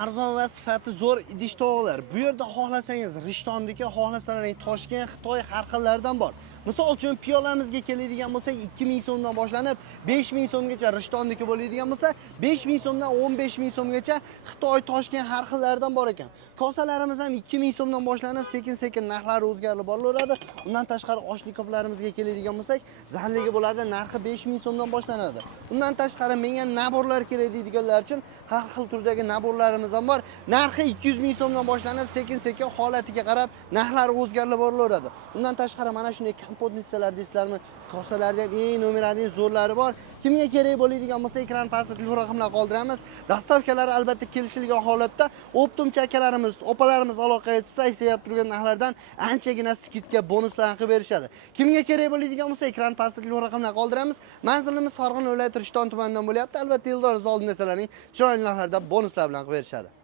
Arzon va sifati zo'r idish tovoqlar. Bu yerda xohlasangiz Rishtondagi, xohlasangiz Toshkent, Xitoy har xillaridan bor. Misol uchun piyolamizga keladigan bo'lsak 2000 so'mdan boshlanib 5000 so'mgacha Rishtondagi bo'ladigan bo'lsa 5000 so'mdan 15000 so'mgacha Xitoy, Toshkent har xillaridan bor ekan. Kosalarimiz ham 2000 so'mdan boshlanib sekin-sekin narxlari o'zgarib boraveradi. Undan tashqari oshli koplarimizga keladigan bo'lsak, zarligi bo'ladi, narxi 5000 so'mdan boshlanadi. Undan tashqari menga naborlar kerak deydiganlar uchun har xil turdagi naborlarimiz ham bor. Narxi 200 ming so'mdan boshlanib, sekin-sekin holatiga qarab narxlari o'zgarib boraveradi. Undan tashqari mana shunday kompotnitsalar deysizlarmi, kosalarda ham eng nomerali zo'rlari bor. Kimga kerak bo'ladigan bo'lsa, ekran pastida telefon raqamlarini qoldiramiz. Dastavkalari albatta kelishilgan holatda optimcha akalarimiz, opalarimiz aloqa etsa, aytib turgan narxlardan anchagina skidka bonuslarni qilib berishadi. Kimga kerak bo'ladigan bo'lsa, ekran pastida telefon raqamlarini qoldiramiz. Manzilimiz Farg'ona viloyati Rishton tumanidan bo'lyapti. Albatta, Eldor Zoldin desalarning chiroyli narxlarda bonuslar bilan qilib berishadi.